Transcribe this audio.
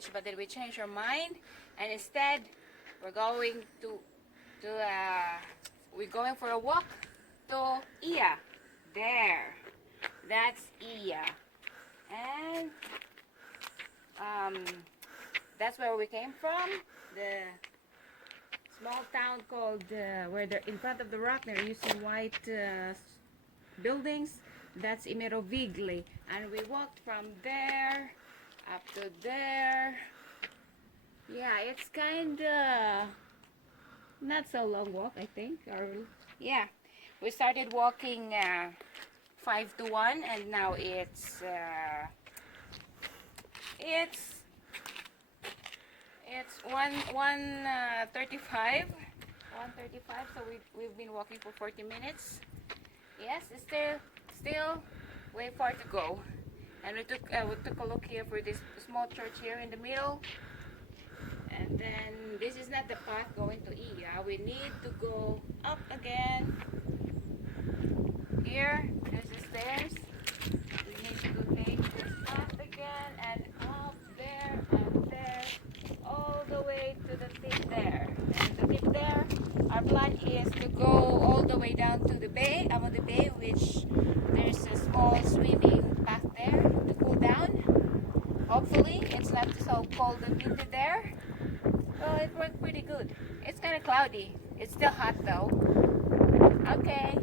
beach, but then we changed our mind, and instead we're going for a walk to Oia. There, that's Oia, and that's where we came from. The small town called where they're in front of the rock. They're using white buildings. That's Imerovigli, and we walked from there up to there. Yeah, it's kinda not so long walk, I think. Or yeah, we started walking 5 to 1, and now it's 1:35. 1:35. So we've been walking for 40 minutes. Yes, it's still way far to go, and we took a look here for this small church here in the middle, and then this is not the path going to Oia. We need to go up again. Here, there's the stairs. We need to take this path again and up there and there, all the way to the tip there. And the tip there, our plan is to go all the way down to the bay, which there's a small swimming path there to cool down. Hopefully, it's not so cold and windy there. Well, it worked pretty good. It's kind of cloudy. It's still hot though. Okay.